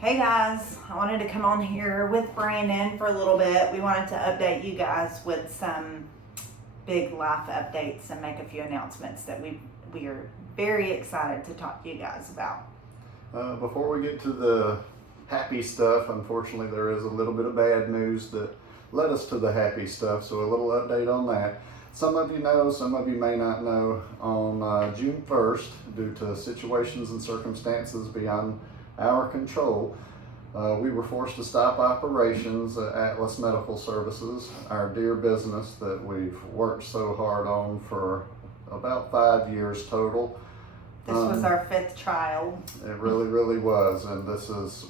Hey guys, I wanted to come on here with Brandon for a little bit. We wanted to update you guys with some big life updates and make a few announcements that we are very excited to talk to you guys about. Before we get to the happy stuff, unfortunately there is a little bit of bad news that led us to the happy stuff, so a little update on that. Some of you know, some of you may not know, on June 1st, due to situations and circumstances beyond our control, we were forced to stop operations at Atlas Medical Services, our dear business that we've worked so hard on for about 5 years total. This was our fifth child. It really was, and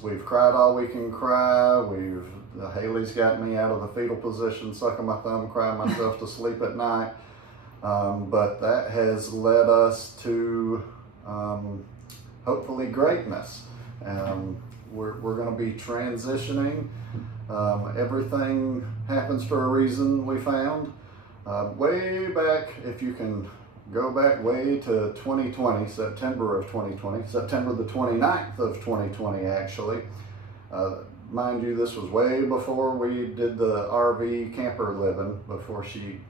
we've cried all we can cry. Haley's got me out of the fetal position, sucking my thumb, crying myself to sleep at night. But that has led us to hopefully greatness. We're going to be transitioning. Everything happens for a reason, we found. Way back, if you can go back way to 2020, September of 2020, September the 29th of 2020 actually. Mind you, this was way before we did the RV camper living, before she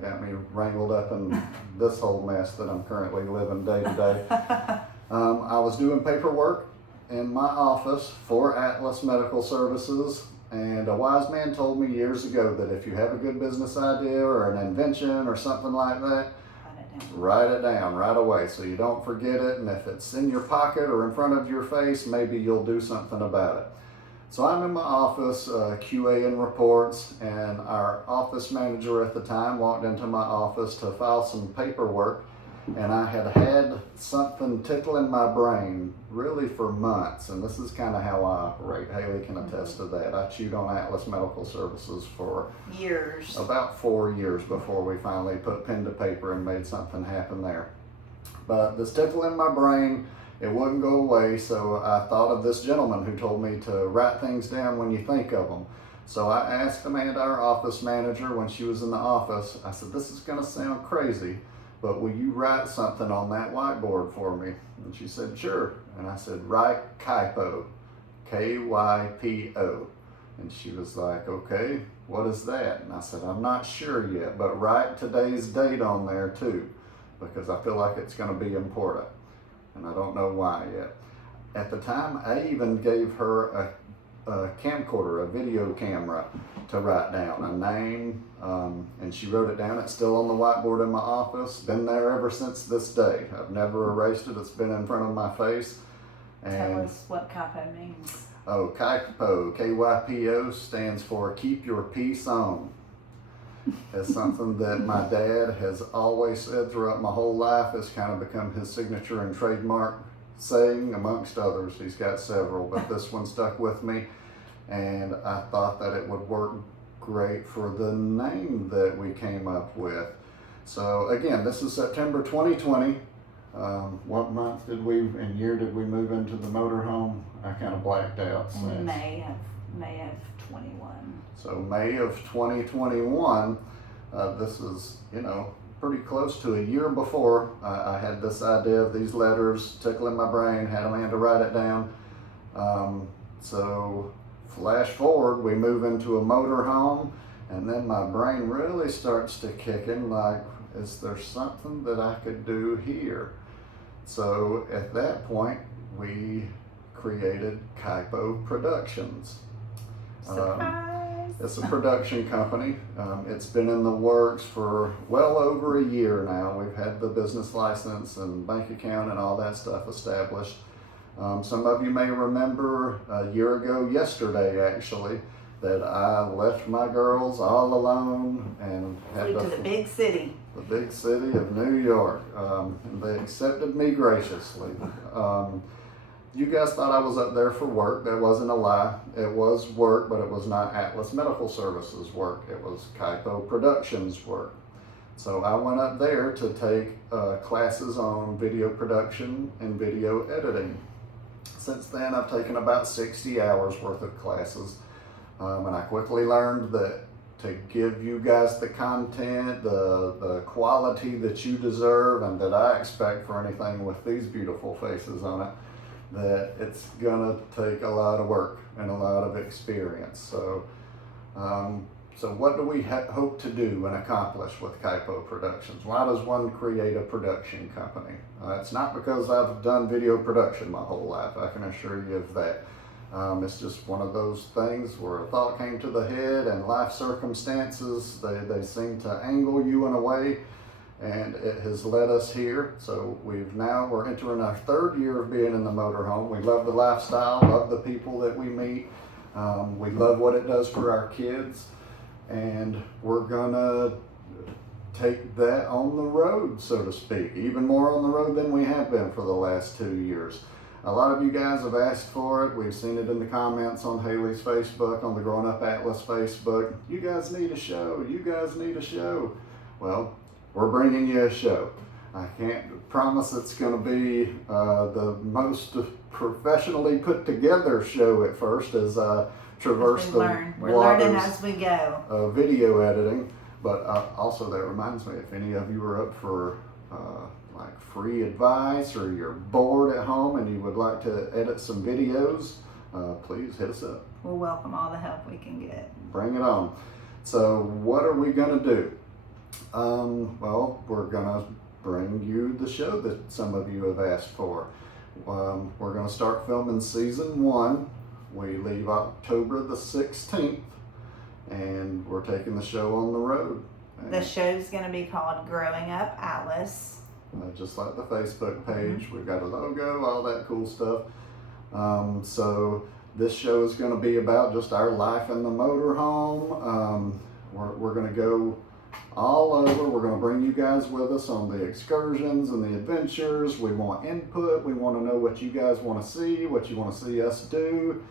got me wrangled up in this whole mess that I'm currently living day to day. I was doing paperwork in my office for Atlas Medical Services, and a wise man told me years ago that if you have a good business idea or an invention or something like that, write it down right away so you don't forget it, and if it's in your pocket or in front of your face, maybe you'll do something about it. So I'm in my office, QA-ing reports, and our office manager at the time walked into my office to file some paperwork, and I had something tickling my brain really for months, and this is kind of how I operate. Haley can attest to that. I chewed on Atlas Medical Services for years, about 4 years before we finally put pen to paper and made something happen there. But this tickle in my brain, it wouldn't go away, so I thought of this gentleman who told me to write things down when you think of them. So I asked Amanda, our office manager, when she was in the office, I said, this is going to sound crazy, but will you write something on that whiteboard for me? And she said, sure. And I said, write Kypo, K-Y-P-O. And she was like, okay, what is that? And I said, I'm not sure yet, but write today's date on there too, because I feel like it's going to be important. And I don't know why yet. At the time, I even gave her a camcorder, a video camera, to write down a name, and she wrote it down. It's still on the whiteboard in my office. Been there ever since this day. I've never erased it. It's been in front of my face. And tell us what Kypo means. Oh, Kypo, K-Y-P-O, stands for Keep Your Peace On. It's something that my dad has always said throughout my whole life. It's kind of become his signature and trademark saying, amongst others. He's got several, but this one stuck with me, and I thought that it would work great for the name that we came up with. So again, this is September 2020. What month and year did we move into the motorhome? I kind of blacked out. May of 21. So May of 2021, this is, pretty close to a year before I had this idea of these letters tickling my brain, had Amanda write it down. So flash forward, we move into a motorhome, and then my brain really starts to kick in like, is there something that I could do here? So at that point, we created Kypo Productions. Surprise! It's a production company. It's been in the works for well over a year now. We've had the business license and bank account and all that stuff established. Some of you may remember a year ago yesterday, actually, that I left my girls all alone and had to the big city. The big city of New York. And they accepted me graciously. You guys thought I was up there for work. That wasn't a lie. It was work, but it was not Atlas Medical Services work. It was Kypo Productions work. So I went up there to take classes on video production and video editing. Since then, I've taken about 60 hours worth of classes. And I quickly learned that to give you guys the content, the quality that you deserve and that I expect for anything with these beautiful faces on it, that it's gonna take a lot of work and a lot of experience. So, so what do we hope to do and accomplish with Kaipo Productions? Why does one create a production company? It's not because I've done video production my whole life, I can assure you of that. It's just one of those things where a thought came to the head and life circumstances, they seem to angle you in a way, and it has led us here. So we're entering our 3rd year of being in the motorhome. We love the lifestyle, love the people that we meet. We love what it does for our kids. And we're gonna take that on the road, so to speak, even more on the road than we have been for the last 2 years. A lot of you guys have asked for it. We've seen it in the comments on Haley's Facebook, on the Growing Up Atlas Facebook. You guys need a show. You guys need a show. Well, we're bringing you a show. I can't promise it's going to be the most professionally put together show at first, as traverse the We're learning as we go. Video editing, but also that reminds me, if any of you are up for like free advice, or you're bored at home and you would like to edit some videos, please hit us up. We'll welcome all the help we can get. Bring it on. So what are we gonna do? Well, we're gonna bring you the show that some of you have asked for. We're gonna start filming season 1. We leave October the 16th, and we're taking the show on the road. The show's going to be called Growing Up Atlas. Just like the Facebook page. We've got a logo, all that cool stuff. So this show is going to be about just our life in the motorhome. We're going to go all over. We're going to bring you guys with us on the excursions and the adventures. We want input. We want to know what you guys want to see, what you want to see us do,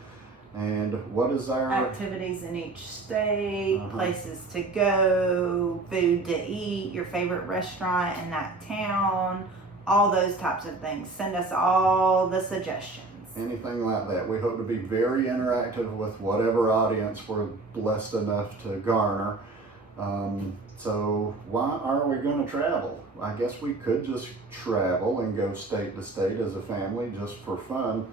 and what is our activities in each state, places to go, food to eat, your favorite restaurant in that town, all those types of things. Send us all the suggestions. Anything like that. We hope to be very interactive with whatever audience we're blessed enough to garner. So why are we going to travel? I guess we could just travel and go state to state as a family just for fun,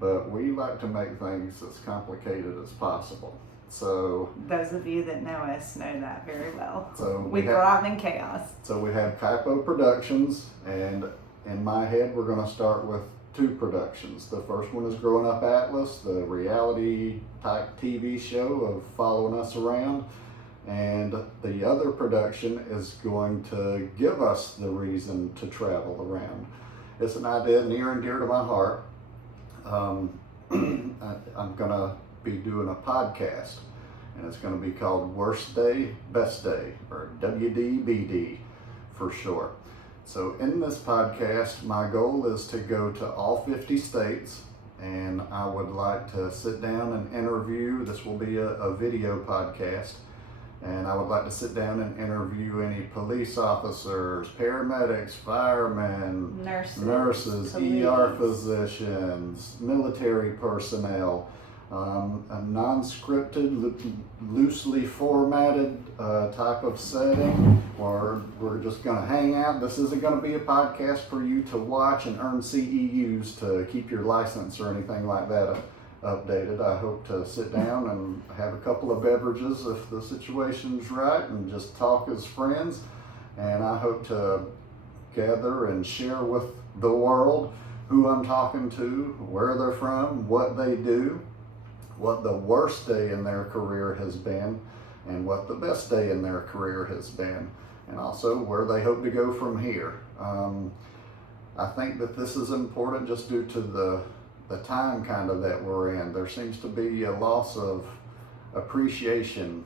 but we like to make things as complicated as possible. So those of you that know us know that very well. So we thrive in chaos. So we have Kaipo Productions, and in my head we're going to start with 2 productions. The first one is Growing Up Atlas, the reality type TV show of following us around. And the other production is going to give us the reason to travel around. It's an idea near and dear to my heart. I'm gonna be doing a podcast, and it's gonna be called Worst Day, Best Day, or WDBD for short. So in this podcast, my goal is to go to all 50 states, and I would like to sit down and interview. This will be a video podcast. And I would like to sit down and interview any police officers, paramedics, firemen, nurses, ER physicians, military personnel, a non-scripted, loosely formatted type of setting where we're just going to hang out. This isn't going to be a podcast for you to watch and earn CEUs to keep your license or anything like that updated. I hope to sit down and have a couple of beverages if the situation's right and just talk as friends. And I hope to gather and share with the world who I'm talking to, where they're from, what they do, what the worst day in their career has been, and what the best day in their career has been, and also where they hope to go from here. I think that this is important just due to the time kind of that we're in. There seems to be a loss of appreciation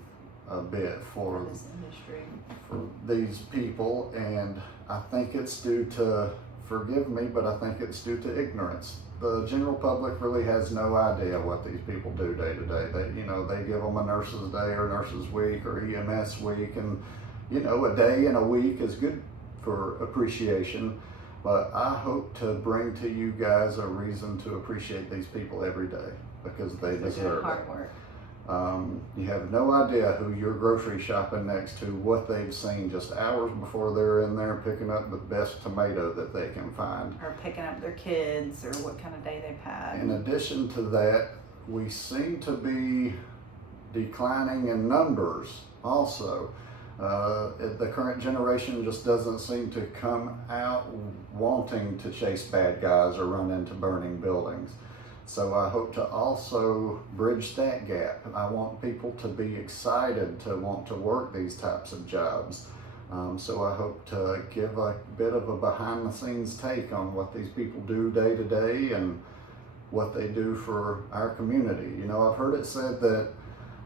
a bit for this industry, for these people, and I think it's due to, forgive me, but I think it's due to ignorance. The general public really has no idea what these people do day to day. They give them a nurse's day or nurse's week or EMS week, and a day and a week is good for appreciation. But I hope to bring to you guys a reason to appreciate these people every day, because they deserve hard work. You have no idea who you're grocery shopping next to, what they've seen just hours before they're in there picking up the best tomato that they can find. Or picking up their kids, or what kind of day they've had. In addition to that, we seem to be declining in numbers also. The current generation just doesn't seem to come out wanting to chase bad guys or run into burning buildings. So I hope to also bridge that gap. I want people to be excited to want to work these types of jobs. So I hope to give a bit of a behind the scenes take on what these people do day to day and what they do for our community. You know, I've heard it said that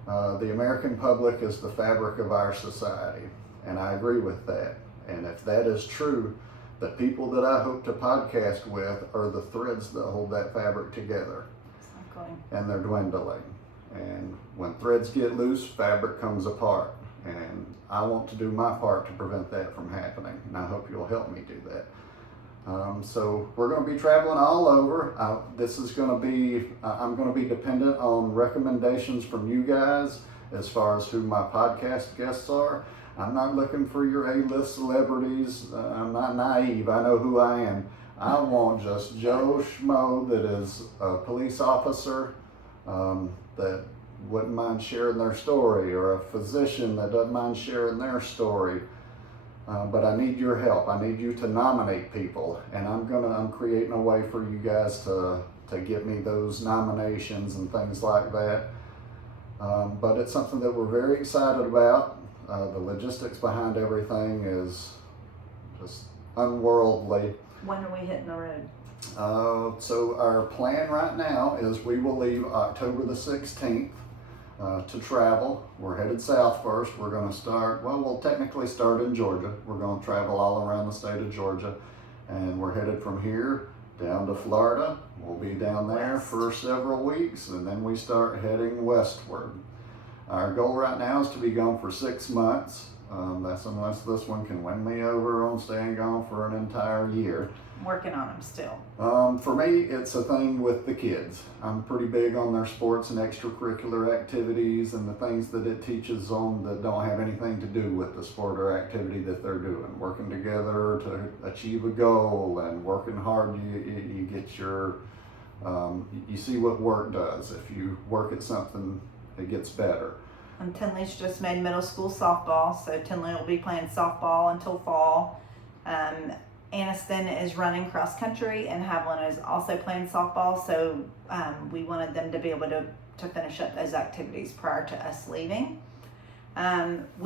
the American public is the fabric of our society, and I agree with that. And if that is true, the people that I hope to podcast with are the threads that hold that fabric together. Exactly. And they're dwindling. And when threads get loose, fabric comes apart. And I want to do my part to prevent that from happening. And I hope you'll help me do that. So we're going to be traveling all over. This is going to be, I'm going to be dependent on recommendations from you guys as far as who my podcast guests are. I'm not looking for your A-list celebrities. I'm not naive. I know who I am. I want just Joe Schmo that is a police officer that wouldn't mind sharing their story, or a physician that doesn't mind sharing their story. But I need your help. I need you to nominate people, and I'm creating a way for you guys to get me those nominations and things like that. But it's something that we're very excited about. The logistics behind everything is just unworldly. When are we hitting the road? So our plan right now is we will leave October the 16th to travel. We're headed south first. We're going to start, well, we'll technically start in Georgia. We're going to travel all around the state of Georgia, and we're headed from here down to Florida. We'll be down there for several weeks, and then we start heading westward. Our goal right now is to be gone for 6 months. That's unless this one can win me over on staying gone for an entire year. I'm working on them still. For me, it's a thing with the kids. I'm pretty big on their sports and extracurricular activities and the things that it teaches them that don't have anything to do with the sport or activity that they're doing. Working together to achieve a goal and working hard, you get your, you see what work does. If you work at something, it gets better. And Tinley's just made middle school softball, so Tinley will be playing softball until fall. Aniston is running cross country, and Haviland is also playing softball, so we wanted them to be able to finish up those activities prior to us leaving.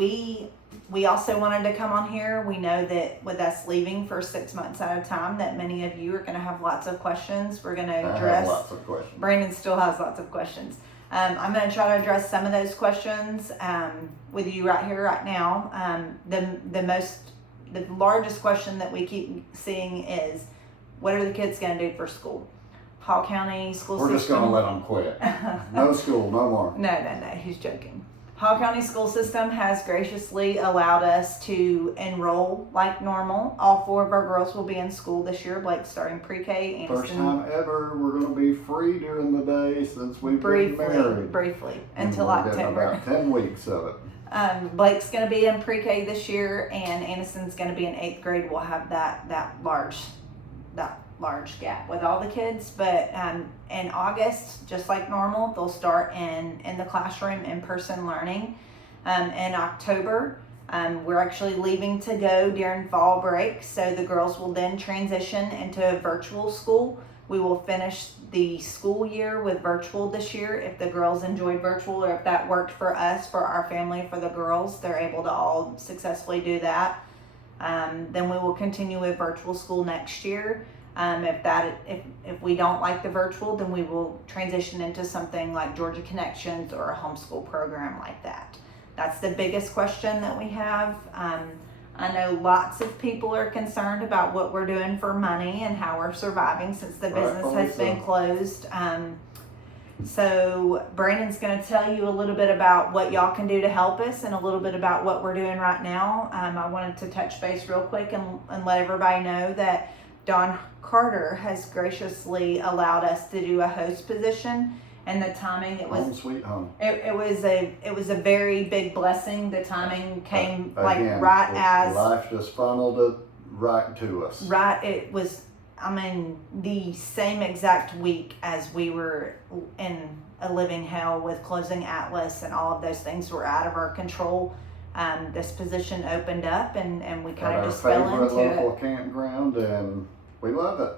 We also wanted to come on here. We know that with us leaving for 6 months at a time, that many of you are going to have lots of questions. We're going to address. I have lots of questions. Brandon still has lots of questions. I'm going to try to address some of those questions with you right here, right now. The largest question that we keep seeing is, what are the kids going to do for school? Hall County school system. We're just going to let them quit. No school, no more. No, he's joking. Hall County school system has graciously allowed us to enroll like normal. All 4 of our girls will be in school this year. Blake's starting pre-K. First time ever we're going to be free during the day since we've been married. Briefly, until October. About 10 weeks of it. Blake's going to be in pre-K this year, and Aniston's going to be in 8th grade. We'll have that large gap with all the kids, but in August, just like normal, they'll start in the classroom, in-person learning. In October, we're actually leaving to go during fall break, so the girls will then transition into virtual school. We will finish the school year with virtual this year. If the girls enjoyed virtual, or if that worked for us, for our family, for the girls, they're able to all successfully do that. Then we will continue with virtual school next year. If we don't like the virtual, then we will transition into something like Georgia Connections or a homeschool program like that. That's the biggest question that we have. I know lots of people are concerned about what we're doing for money and how we're surviving since the business has been closed. So Brandon's going to tell you a little bit about what y'all can do to help us and a little bit about what we're doing right now. I wanted to touch base real quick and let everybody know that Don Carter has graciously allowed us to do a host position, and the timing, it was Home sweet home. it was a very big blessing. The timing came like Again, right as life just funneled it right to us. right. It was, I mean, the same exact week as we were in a living hell with closing Atlas and all of those things were out of our control. This position opened up and we kind of just fell Our favorite into local it. campground, and we love it.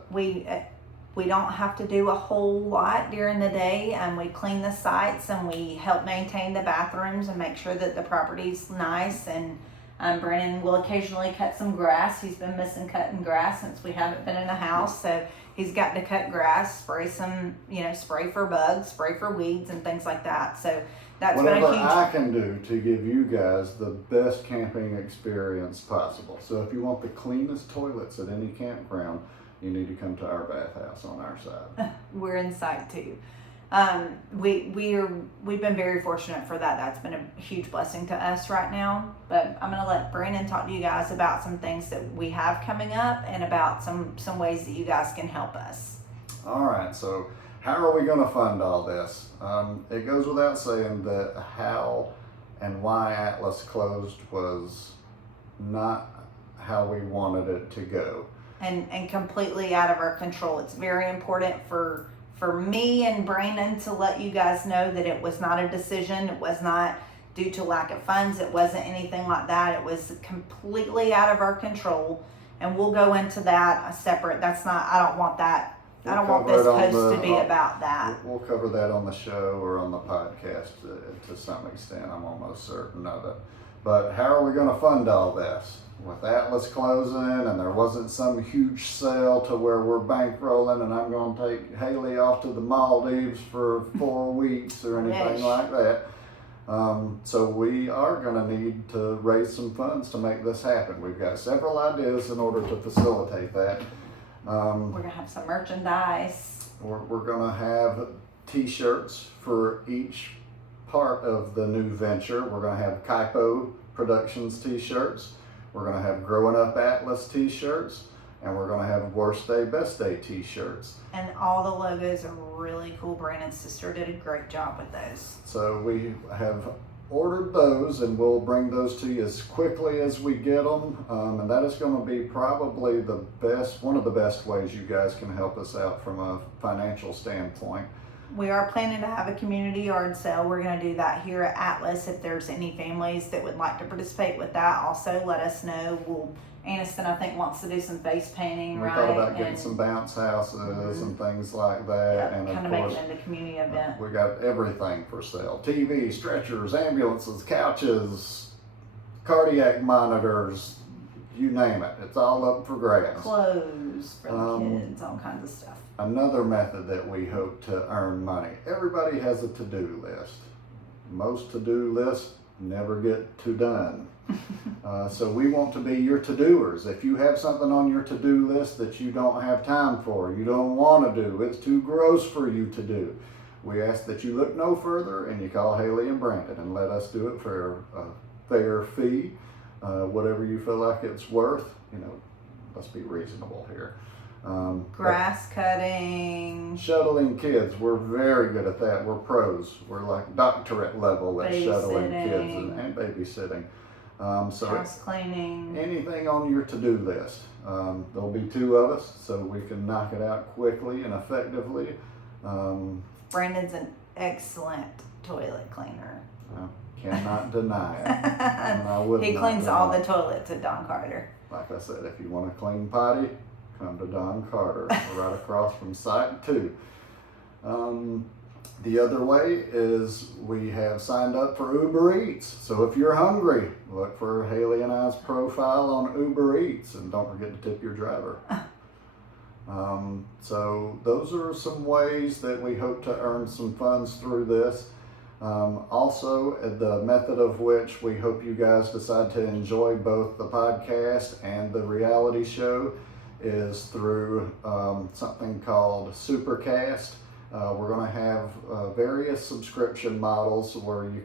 We don't have to do a whole lot during the day, and we clean the sites and we help maintain the bathrooms and make sure that the property's nice. And Brandon will occasionally cut some grass. He's been missing cutting grass since we haven't been in the house, so he's got to cut grass, spray some, spray for bugs, spray for weeds and things like that. So that's Whatever been a huge. I can do to give you guys the best camping experience possible. So if you want the cleanest toilets at any campground, you need to come to our bathhouse on our side. We're inside too. We've been very fortunate for that. That's been a huge blessing to us right now. But I'm gonna let Brandon talk to you guys about some things that we have coming up and about some ways that you guys can help us. All right, so how are we going to fund all this? It goes without saying that how and why Atlas closed was not how we wanted it to go. And completely out of our control. It's very important for me and Brandon to let you guys know that it was not a decision. It was not due to lack of funds. It wasn't anything like that. It was completely out of our control. And we'll go into that separate. I don't want that. I don't want this post to be about that. We'll cover that on the show or on the podcast to some extent. I'm almost certain of it. But how are we going to fund all this? With Atlas closing and there wasn't some huge sale to where we're bankrolling and I'm going to take Haley off to the Maldives for 4 weeks or anything like that. So we are going to need to raise some funds to make this happen. We've got several ideas in order to facilitate that. We're going to have some merchandise. We're going to have t-shirts for each part of the new venture. We're going to have Kaipo Productions t-shirts. We're going to have Growing Up Atlas t-shirts. And we're going to have Worst Day, Best Day t-shirts. And all the logos are really cool. Brandon's sister did a great job with those. So we have ordered those and we'll bring those to you as quickly as we get them. And that is going to be probably one of the best ways you guys can help us out from a financial standpoint. We are planning to have a community yard sale. We're going to do that here at Atlas. If there's any families that would like to participate with that, also let us know. Aniston, I think, wants to do some face painting, We thought about getting some bounce houses and things like that. Yeah, and kind of make it into a community event. We got everything for sale. TV, stretchers, ambulances, couches, cardiac monitors, you name it. It's all up for grabs. Clothes for the kids, all kinds of stuff. Another method that we hope to earn money. Everybody has a to-do list. Most to-do lists never get to done. So we want to be your to-doers. If you have something on your to-do list that you don't have time for, you don't want to do, it's too gross for you to do, we ask that you look no further and you call Haley and Brandon and let us do it for a fair fee, whatever you feel like it's worth. Let's be reasonable here. Grass cutting, shuttling kids, we're very good at that. We're pros. We're like doctorate level at shuttling kids and babysitting. House cleaning, anything on your to-do list. There'll be 2 of us, so we can knock it out quickly and effectively. Brandon's an excellent toilet cleaner. Cannot deny it. And I would He not cleans deny all it. the toilets at Don Carter. Like I said, if you want a clean potty, come to Don Carter. We're right across from Site 2. The other way is we have signed up for Uber Eats. So if you're hungry, look for Haley and I's profile on Uber Eats and don't forget to tip your driver. So those are some ways that we hope to earn some funds through this. Also, the method of which we hope you guys decide to enjoy both the podcast and the reality show is through something called Supercast. We're going to have various subscription models where you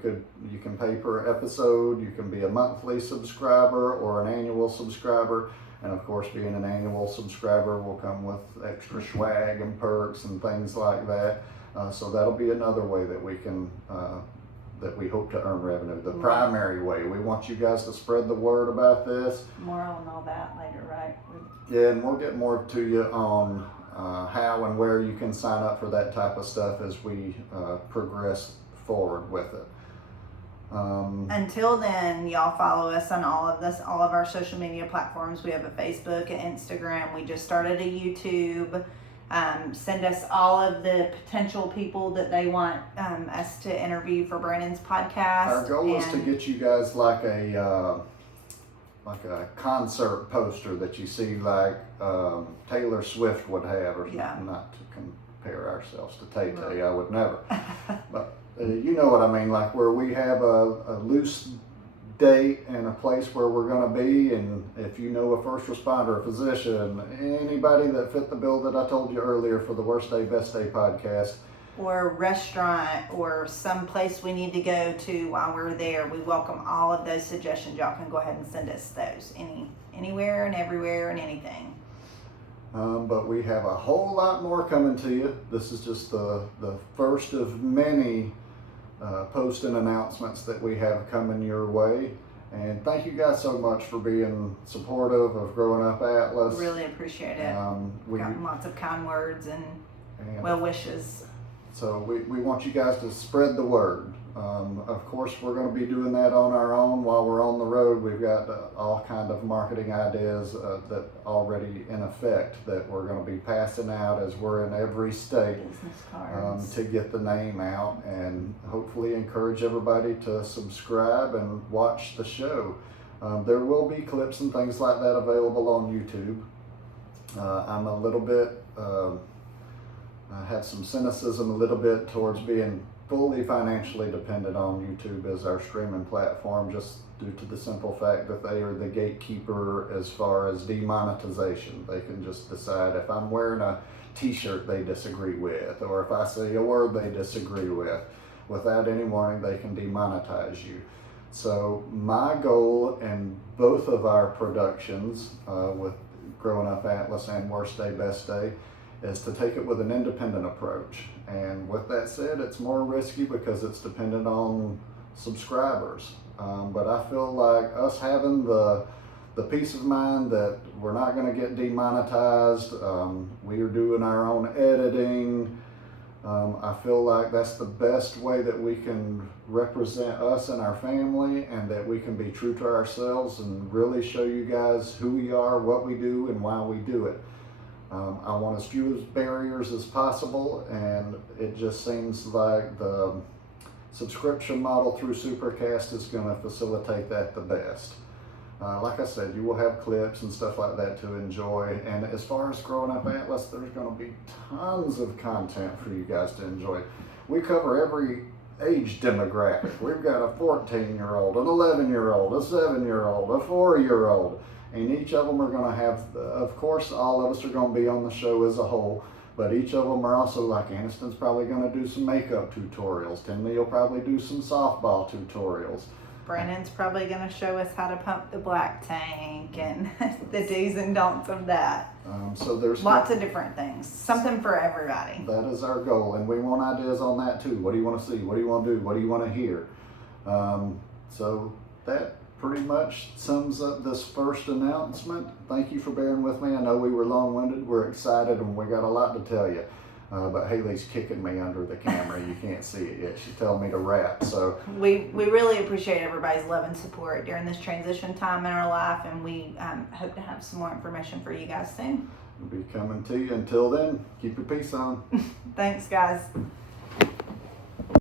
can pay per episode, you can be a monthly subscriber or an annual subscriber, and of course being an annual subscriber will come with extra swag and perks and things like that. So that'll be another way that we can, that we hope to earn revenue. The primary way, we want you guys to spread the word about this. More on all that later, right? Yeah, and we'll get more to you on how and where you can sign up for that type of stuff as we progress forward with it. Until then, y'all follow us on all of our social media platforms. We have a Facebook, an Instagram. We just started a YouTube. Send us all of the potential people that they want us to interview for Brandon's podcast. Our goal is to get you guys like a concert poster that you see like Taylor Swift would have, or not to compare ourselves to Tay Tay, I would never. But you know what I mean, like where we have a loose date and a place where we're going to be, and if you know a first responder, a physician, anybody that fit the bill that I told you earlier for the Worst Day, Best Day podcast, or a restaurant or some place we need to go to while we're there, we welcome all of those suggestions. Y'all can go ahead and send us those anywhere and everywhere and anything. But we have a whole lot more coming to you. This is just the first of many posts and announcements that we have coming your way. And thank you guys so much for being supportive of Growing Up Atlas. Really appreciate it. We've gotten lots of kind words and well wishes. So we want you guys to spread the word. Of course, we're going to be doing that on our own while we're on the road. We've got all kind of marketing ideas that already in effect that we're going to be passing out as we're in every state. Business cards. To get the name out and hopefully encourage everybody to subscribe and watch the show. There will be clips and things like that available on YouTube. I'm a little bit, I have some cynicism a little bit towards being fully financially dependent on YouTube as our streaming platform, just due to the simple fact that they are the gatekeeper as far as demonetization. They can just decide if I'm wearing a t-shirt they disagree with, or if I say a word they disagree with, without any warning they can demonetize you. So my goal in both of our productions, with Growing Up Atlas and Worst Day, Best Day, is to take it with an independent approach. And with that said, it's more risky because it's dependent on subscribers. But I feel like us having the peace of mind that we're not going to get demonetized, we are doing our own editing. I feel like that's the best way that we can represent us and our family, and that we can be true to ourselves and really show you guys who we are, what we do, and why we do it. I want as few barriers as possible, and it just seems like the subscription model through Supercast is going to facilitate that the best. Like I said, you will have clips and stuff like that to enjoy, and as far as Growing Up Atlas, there's going to be tons of content for you guys to enjoy. We cover every age demographic. We've got a 14-year-old, an 11-year-old, a 7-year-old, a 4-year-old. And each of them are going to have, of course, all of us are going to be on the show as a whole, but each of them are also, like Aniston's probably going to do some makeup tutorials. Timmy will probably do some softball tutorials. Brandon's probably going to show us how to pump the black tank and the do's and don'ts of that. So there's lots of different things. Something for everybody. That is our goal, and we want ideas on that too. What do you want to see? What do you want to do? What do you want to hear? So that pretty much sums up this first announcement. Thank you for bearing with me. I know we were long-winded. We're excited, and we got a lot to tell you. But Haley's kicking me under the camera. You can't see it yet. She's telling me to wrap. So we really appreciate everybody's love and support during this transition time in our life, and we hope to have some more information for you guys soon. We'll be coming to you. Until then, keep your peace on. Thanks, guys.